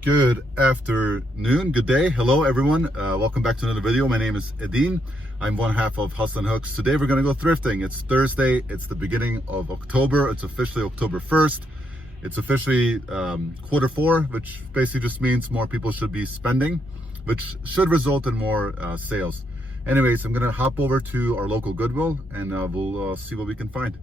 Good afternoon, good day, hello everyone. Welcome back to another video. My name is Edin. I'm one half of Hustle and Hooks. Today we're gonna go thrifting. It's Thursday, it's the beginning of October. It's officially October 1st. It's officially quarter four, which basically just means more people should be spending, which should result in more sales. Anyways, I'm gonna hop over to our local Goodwill and we'll see what we can find.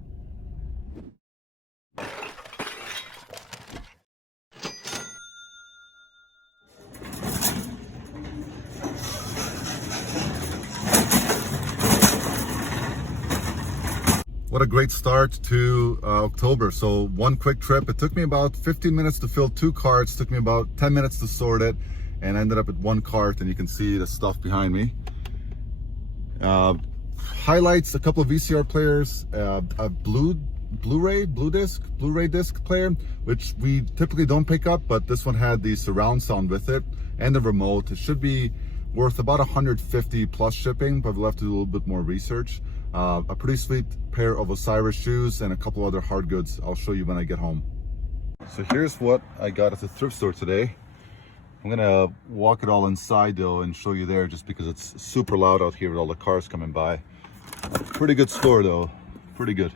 What a great start to October. So one quick trip. It took me about 15 minutes to fill 2 carts. Took me about 10 minutes to sort it, and I ended up at 1 cart, and you can see the stuff behind me. Highlights, a couple of VCR players, a Blu-ray disc player, which we typically don't pick up, but this one had the surround sound with it and the remote. It should be worth about 150 plus shipping, but we'll have to do a little bit more research. A pretty sweet pair of Osiris shoes and a couple other hard goods. I'll show you when I get home. So here's what I got at the thrift store today. I'm gonna walk it all inside though and show you there, just because it's super loud out here with all the cars coming by. Pretty good store though, pretty good.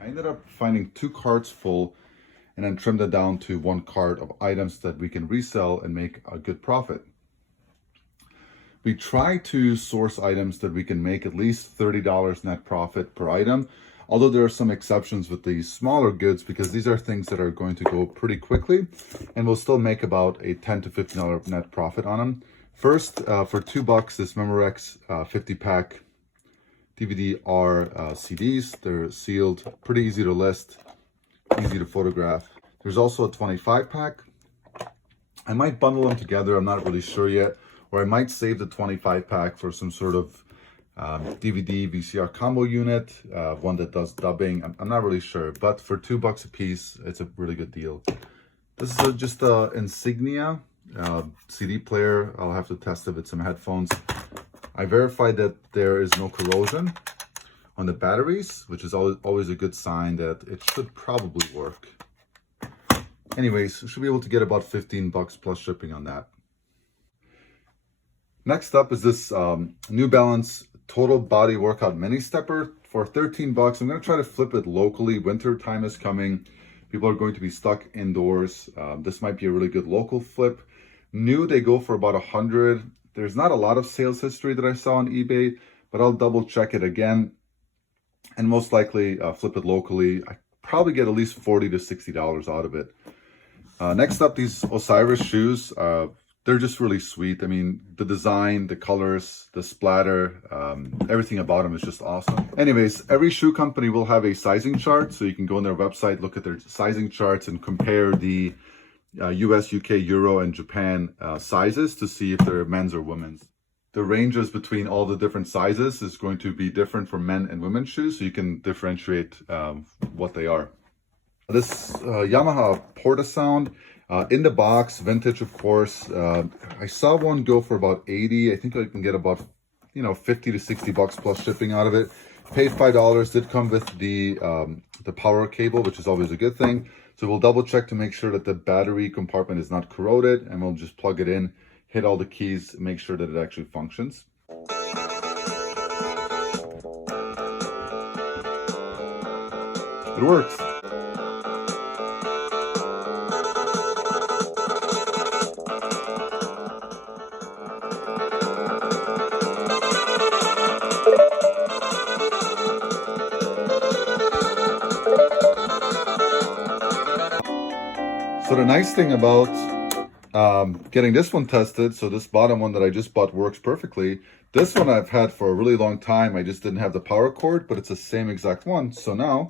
I ended up finding 2 carts full and then trimmed it down to 1 cart of items that we can resell and make a good profit. We try to source items that we can make at least $30 net profit per item, although there are some exceptions with the smaller goods, because these are things that are going to go pretty quickly and we'll still make about a $10 to $15 net profit on them. First, for $2, this Memorex 50-pack DVD-R CDs. They're sealed, pretty easy to list, easy to photograph. There's also a 25-pack. I might bundle them together, I'm not really sure yet. Or I might save the 25-pack for some sort of DVD VCR combo unit, one that does dubbing. I'm not really sure, but for $2 a piece, it's a really good deal. This is just a Insignia CD player. I'll have to test it with some headphones. I verified that there is no corrosion on the batteries, which is always a good sign that it should probably work. Anyways, we should be able to get about $15 plus shipping on that. Next up is this New Balance Total Body Workout Mini Stepper for $13. I'm going to try to flip it locally. Winter time is coming. People are going to be stuck indoors. This might be a really good local flip. New, they go for about 100. There's not a lot of sales history that I saw on eBay, but I'll double check it again and most likely flip it locally. I probably get at least $40 to $60 out of it. Next up, these Osiris shoes. They're just really sweet. I mean, the design, the colors, the splatter, everything about them is just awesome. Anyways, every shoe company will have a sizing chart, so you can go on their website, look at their sizing charts and compare the US, UK, Euro, and Japan sizes to see if they're men's or women's. The ranges between all the different sizes is going to be different for men and women's shoes, so you can differentiate what they are. This Yamaha Portasound, in the box, vintage of course. I saw one go for about 80. I think I can get about 50 to $60 plus shipping out of it. Paid $5. Did come with the power cable, which is always a good thing. So we'll double check to make sure that the battery compartment is not corroded, and we'll just plug it in, hit all the keys, make sure that it actually functions. It works. So the nice thing about getting this one tested, so this bottom one that I just bought works perfectly. This one I've had for a really long time. I just didn't have the power cord, but it's the same exact one. So now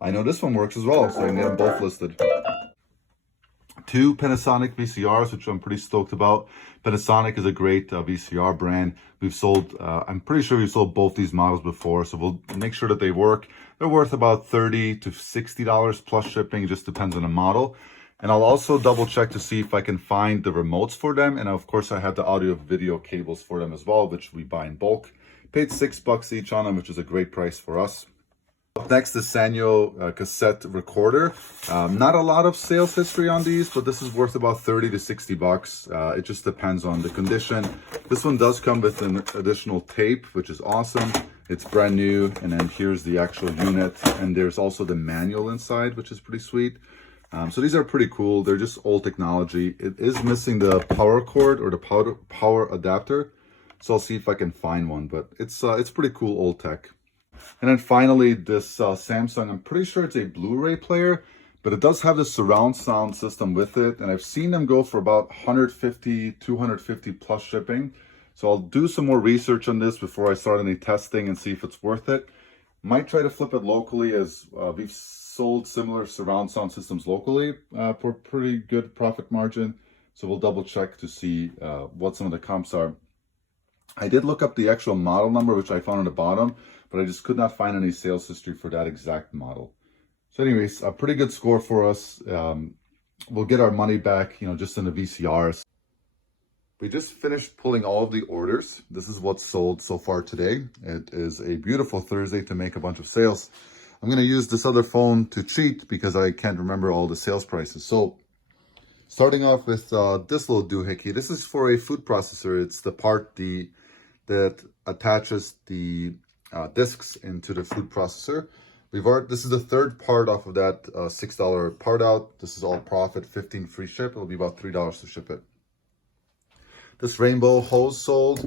I know this one works as well, so I can get them both listed. 2 Panasonic VCRs, which I'm pretty stoked about. Panasonic is a great VCR brand. We've sold, I'm pretty sure we've sold both these models before, so we'll make sure that they work. They're worth about $30 to $60 plus shipping, it just depends on the model. And I'll also double check to see if I can find the remotes for them. And of course I have the audio video cables for them as well, which we buy in bulk. Paid $6 each on them, which is a great price for us. Up next is Sanyo cassette recorder. Not a lot of sales history on these, but this is worth about 30 to 60 bucks. It just depends on the condition. This one does come with an additional tape, which is awesome. It's brand new, and then here's the actual unit, and there's also the manual inside, which is pretty sweet. So these are pretty cool. They're just old technology. It is missing the power cord or the power adapter, so I'll see if I can find one, but it's pretty cool old tech. And then finally, this Samsung, I'm pretty sure it's a Blu-ray player, but it does have the surround sound system with it, and I've seen them go for about 150, 250 plus shipping. So I'll do some more research on this before I start any testing and see if it's worth it. Might try to flip it locally, as we've sold similar surround sound systems locally for pretty good profit margin. So we'll double check to see what some of the comps are. I did look up the actual model number, which I found on the bottom, but I just could not find any sales history for that exact model. So anyways, a pretty good score for us. We'll get our money back, just in the VCRs. We just finished pulling all of the orders. This is what's sold so far today. It is a beautiful Thursday to make a bunch of sales. I'm going to use this other phone to cheat because I can't remember all the sales prices. So starting off with this little doohickey. This is for a food processor. It's the part that attaches the discs into the food processor. This is the third part off of that $6 part out. This is all profit, 15 free ship. It'll be about $3 to ship it. This rainbow hose sold.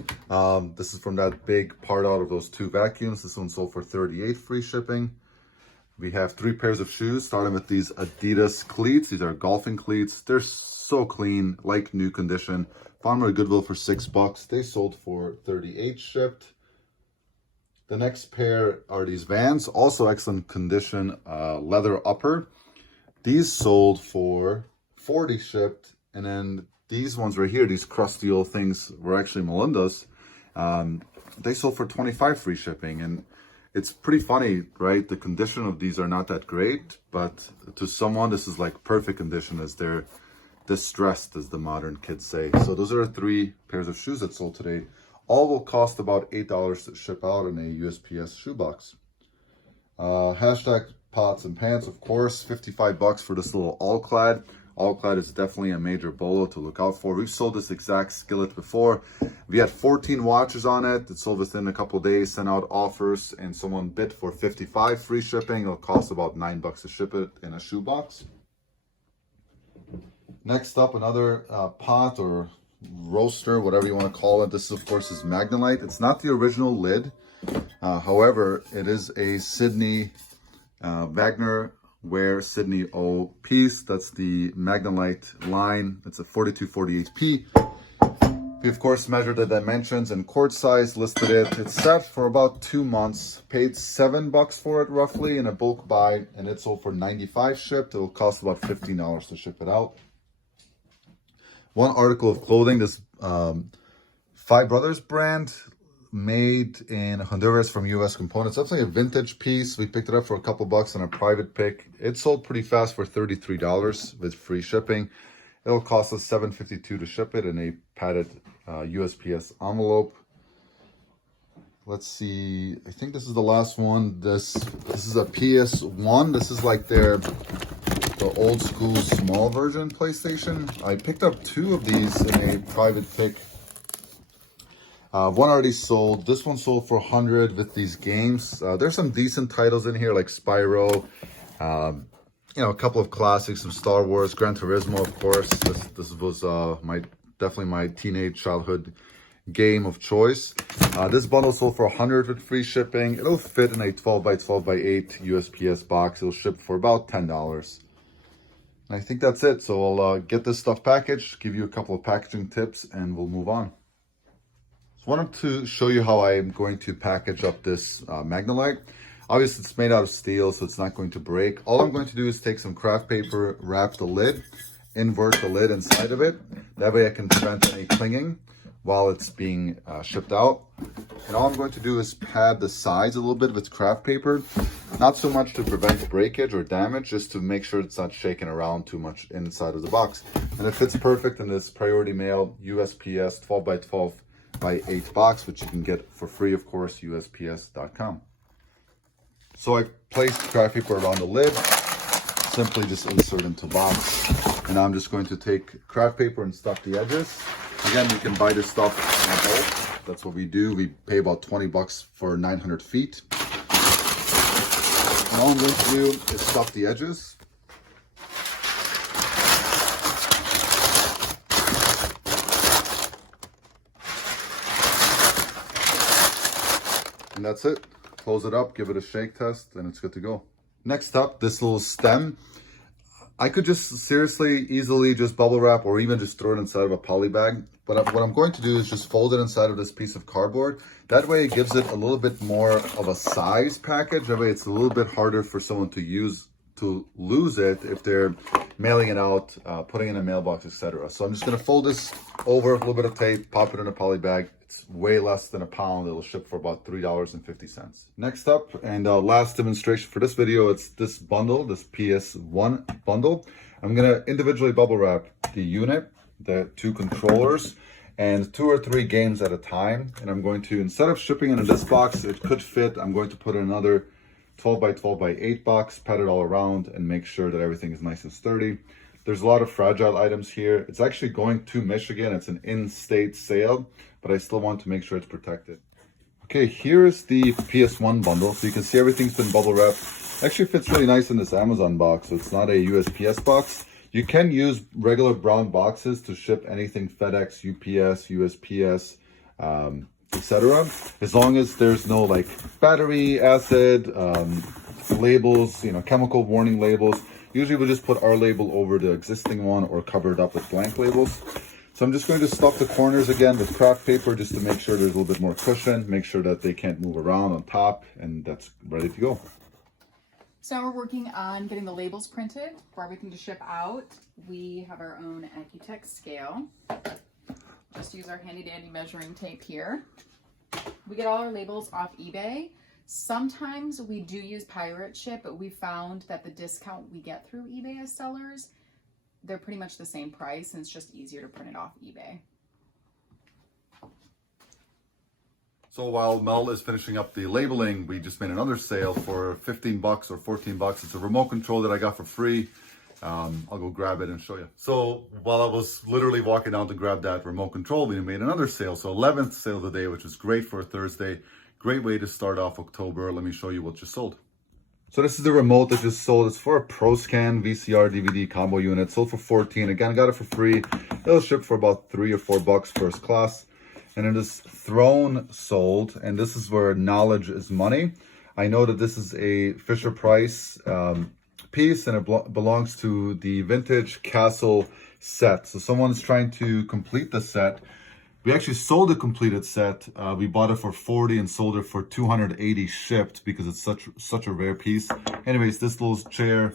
This is from that big part out of those 2 vacuums. This one sold for 38 free shipping. We have 3 pairs of shoes, starting with these Adidas cleats. These are golfing cleats. They're so clean, like new condition. Found them at Goodwill for $6. They sold for 38 shipped. The next pair are these Vans, also excellent condition, leather upper. These sold for 40 shipped, and then these ones right here, these crusty old things, were actually Melinda's. They sold for 25 free shipping, and it's pretty funny, right? The condition of these are not that great, but to someone, this is like perfect condition, as they're distressed, as the modern kids say. So those are 3 pairs of shoes that sold today. All will cost about $8 to ship out in a USPS shoebox. Hashtag pots and pans, of course, 55 bucks for this little all-clad. All-clad is definitely a major bolo to look out for. We've sold this exact skillet before. We had 14 watches on it. It sold within a couple days, sent out offers, and someone bid for 55 free shipping. It'll cost about $9 to ship it in a shoebox. Next up, another pot or roaster, whatever you want to call it. This, of course, is Magnolite. It's not the original lid. However, it is a Sydney Wagner Ware Sydney O piece. That's the Magnolite line. It's a 4248P. We, of course, measured the dimensions and cord size, listed it. It's set for about 2 months. Paid $7 for it, roughly, in a bulk buy, and it sold for 95 shipped. It'll cost about $15 to ship it out. One article of clothing, this Five Brothers brand, made in Honduras from U.S. components. Definitely a vintage piece. We picked it up for a couple bucks on a private pick. It sold pretty fast for $33 with free shipping. It'll cost us $7.52 to ship it in a padded USPS envelope. Let's see. I think this is the last one. This is a PS1. This is like the old school small version PlayStation. I picked up 2 of these in a private pick. One already sold. This one sold for 100 with these games. There's some decent titles in here, like Spyro. A couple of classics, some Star Wars, Gran Turismo, of course. This was definitely my teenage childhood game of choice. This bundle sold for 100 with free shipping. It'll fit in a 12 by 12 by 8 USPS box. It'll ship for about $10. And I think that's it. So I'll get this stuff packaged, give you a couple of packaging tips, and we'll move on. So I wanted to show you how I'm going to package up this Magnolite. Obviously, it's made out of steel, so it's not going to break. All I'm going to do is take some craft paper, wrap the lid, invert the lid inside of it. That way I can prevent any clinging while it's being shipped out. And all I'm going to do is pad the sides a little bit with craft paper. Not so much to prevent breakage or damage, just to make sure it's not shaking around too much inside of the box. And it fits perfect in this Priority Mail USPS 12 by 12 by 8 box, which you can get for free, of course, USPS.com. So I placed craft paper around the lid, simply just insert into box. And now I'm just going to take craft paper and stuff the edges. Again, you can buy this stuff in bulk. That's what we do. We pay about 20 bucks for 900 feet. And all I'm going to do is stuff the edges. And that's it. Close it up, give it a shake test, and it's good to go. Next up, this little stem. I could just seriously, easily just bubble wrap or even just throw it inside of a poly bag. But what I'm going to do is just fold it inside of this piece of cardboard. That way it gives it a little bit more of a size package. That way it's a little bit harder for someone to lose it if they're mailing it out, putting it in a mailbox, etc. So I'm just gonna fold this over, a little bit of tape, pop it in a poly bag. It's way less than a pound. It'll ship for about $3.50. Next up, and last demonstration for this video, it's this bundle, this PS1 bundle. I'm gonna individually bubble wrap the unit, the 2 controllers, and 2 or 3 games at a time. And I'm going to, instead of shipping it in this box, it could fit, I'm going to put in another 12 by 12 by 8 box, pat it all around, and make sure that everything is nice and sturdy. There's a lot of fragile items here. It's actually going to Michigan. It's an in-state sale, but I still want to make sure it's protected. Okay, here's the PS1 bundle. So you can see everything's been bubble wrapped. Actually fits really nice in this Amazon box, so it's not a USPS box. You can use regular brown boxes to ship anything FedEx, UPS, USPS, etc. As long as there's no like battery acid labels, you know, chemical warning labels. Usually we'll just put our label over the existing one or cover it up with blank labels. So I'm just going to stuff the corners again with craft paper just to make sure there's a little bit more cushion, make sure that they can't move around on top, and that's ready to go. So now we're working on getting the labels printed for everything to ship out. We have our own Accutech scale. Just use our handy dandy measuring tape here. We get all our labels off eBay. Sometimes we do use pirate ship, but we found that the discount we get through eBay as sellers, they're pretty much the same price, and it's just easier to print it off eBay. So while Mel is finishing up the labeling, we just made another sale for 15 bucks or 14 bucks. It's a remote control that I got for free. I'll go grab it and show you. So while I was literally walking down to grab that remote control, we made another sale. So 11th sale of the day, which was great for a Thursday. Great way to start off October. Let me show you what just sold. So this is the remote that just sold. It's for a ProScan VCR DVD combo unit. Sold for 14. Again, got it for free. It'll ship for about 3 or 4 bucks first class. And then this throne sold, and this is where knowledge is money. I know that this is a Fisher Price piece, and it belongs to the vintage castle set. So someone's trying to complete the set. We actually sold a completed set. We bought it for 40 and sold it for 280 shipped because it's such a rare piece. Anyways, this little chair,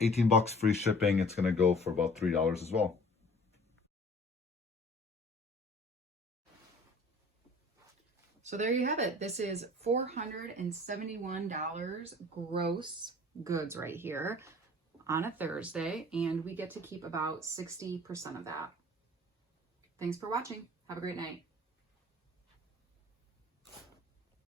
18 bucks free shipping. It's gonna go for about $3 as well. So there you have it. This is $471 gross goods right here on a Thursday, and we get to keep about 60% of that. Thanks for watching. Have a great night.